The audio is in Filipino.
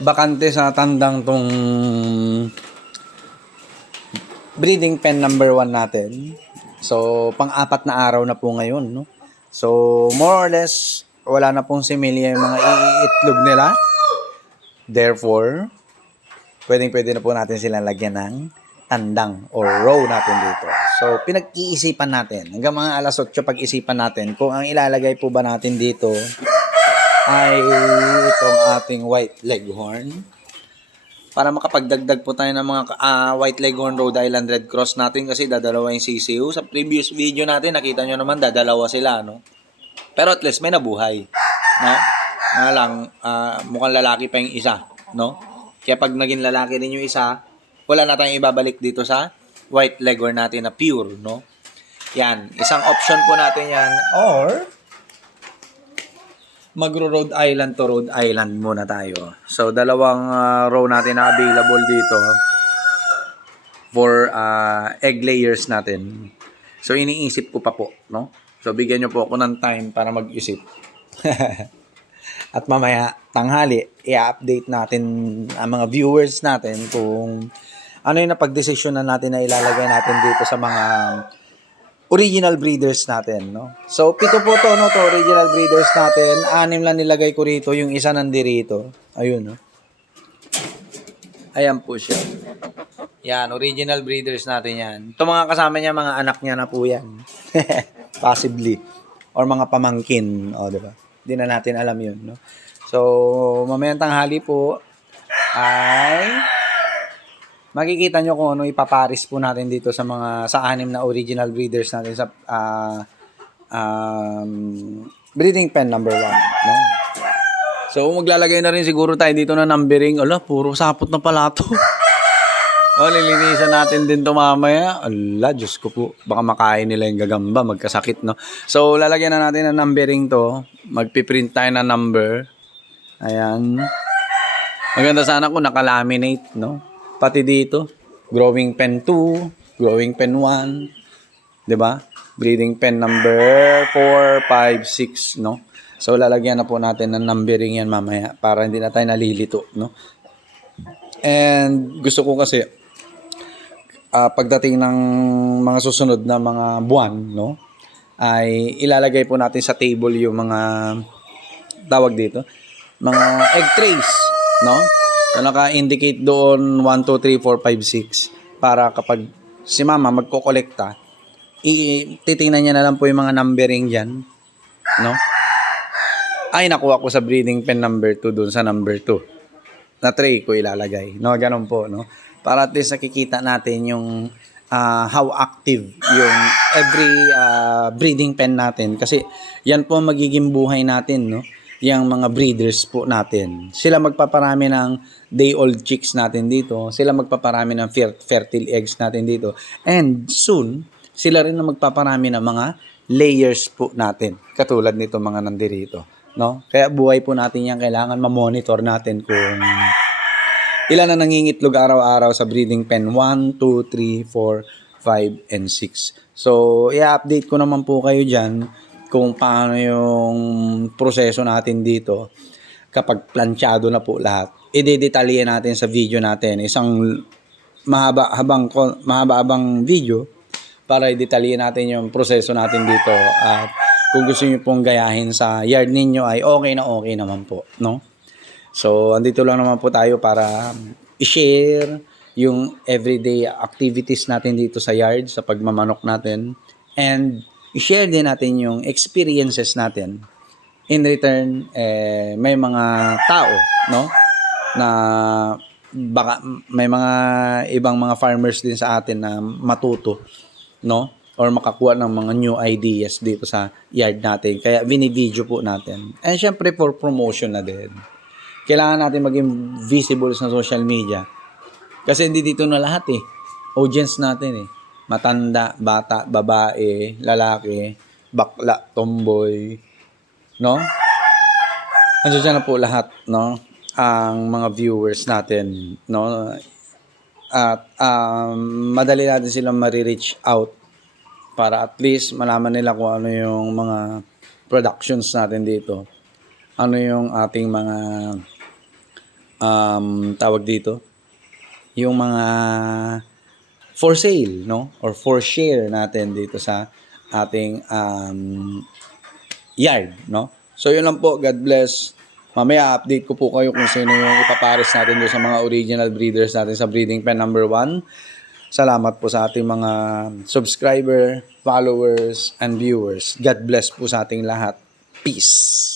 bakante sa tandang tong breeding pen number 1 natin. So, pang-apat na araw na po ngayon, no? So, more or less, wala na pong similya yung mga iitlog nila. Therefore, pwede na po natin silang lagyan ng tandang or row natin dito. So, pinag-iisipan natin. Hanggang mga alas 8 pag-isipan natin kung ang ilalagay po ba natin dito ay itong ating white leghorn. Para makapagdagdag po tayo ng mga white leghorn Rhode Island Red Cross natin kasi dadalawa yung CCU. Sa previous video natin, nakita nyo naman dadalawa sila, no? Pero at least may nabuhay, no? Nga lang, mukhang lalaki pa yung isa, no? Kaya pag naging lalaki din yung isa, wala na tayong ibabalik dito sa white leghorn natin na pure, no? Yan, isang option po natin yan. Or, magro-Rhode Island to Rhode Island muna tayo. So, dalawang row natin na available dito for egg layers natin. So, iniisip ko pa po, no? So, bigyan nyo po ako ng time para mag-isip. At mamaya, tanghali, i-update natin ang mga viewers natin kung ano yung napag-desisyon na natin na ilalagay natin dito sa mga original breeders natin, no? So, 7 po to, no? To original breeders natin. 6 lang nilagay ko rito. Yung isa nandirito. Ayun, no? Ayan po siya. Yan, original breeders natin yan. Ito mga kasama niya, mga anak niya na po yan. Possibly. Or mga pamangkin. O, diba? Hindi na natin alam yun, no? So, mamayang tanghali po ay makikita nyo kung ano ipaparis po natin dito sa mga sa 6 na original breeders natin sa breeding pen number 1, no? So maglalagay na rin siguro tayo dito na numbering. Ala, puro sapot na pala to. Oh, lilinisan natin din to mamaya. Ala, Diyos ko po. Baka makain nila yung gagamba, magkasakit, no? So lalagyan na natin ng numbering to. Magpiprint tayo ng number. Ayan. Maganda sana kung nakalaminate, no? Pati dito, growing pen 2, growing pen 1, 'di ba? Breeding pen number 4, 5, 6, no? So lalagyan na po natin ng numbering yan mamaya para hindi na tayo nalilito, no? And gusto ko kasi pagdating ng mga susunod na mga buwan, no? Ay ilalagay po natin sa table yung mga tawag dito, mga egg trays, no? So, naka-indicate doon 1, 2, 3, 4, 5, 6 para kapag si mama magko-kolekta, titingnan niya na lang po yung mga numbering dyan, no? Ay, nakuha ko sa breeding pen number 2 doon sa number 2. Na tray ko ilalagay, no? Ganun po, no? Para at least nakikita natin yung how active yung every breeding pen natin. Kasi yan po magiging buhay natin, no? Yung mga breeders po natin. Sila magpaparami ng day-old chicks natin dito. Sila magpaparami ng fertile eggs natin dito. And soon, sila rin na magpaparami ng mga layers po natin. Katulad nito mga nandirito, no? Kaya buhay po natin yan. Kailangan ma-monitor natin kung ilan na nangingitlog araw-araw sa breeding pen 1, 2, 3, 4, 5, and 6. So, i-update ko naman po kayo dyan kung paano yung proseso natin dito kapag planchado na po lahat. I-detalye natin sa video natin. Isang mahaba-habang video para i-detalye natin yung proseso natin dito. At kung gusto niyo pong gayahin sa yard ninyo ay okay naman po, no? So, andito lang naman po tayo para i-share yung everyday activities natin dito sa yard, sa pagmamanok natin. And i-share din natin yung experiences natin. In return, may mga tao, no? Na baka may mga ibang mga farmers din sa atin na matuto, no? Or makakuha ng mga new ideas dito sa yard natin. Kaya bini-video po natin. And syempre for promotion na din. Kailangan natin maging visible sa social media. Kasi hindi dito na lahat audience natin matanda, bata, babae, lalaki, bakla, tomboy, no? Nandiyan na po lahat, no? Ang mga viewers natin, no? At madali natin silang ma-reach out para at least malaman nila kung ano yung mga productions natin dito. Ano yung ating mga tawag dito, yung mga for sale, no? Or for share natin dito sa ating yard, no? So, yun lang po. God bless. Mamaya, update ko po kayo kung sino yung ipapares natin doon sa mga original breeders natin sa breeding pen number 1. Salamat po sa ating mga subscriber, followers, and viewers. God bless po sa ating lahat. Peace.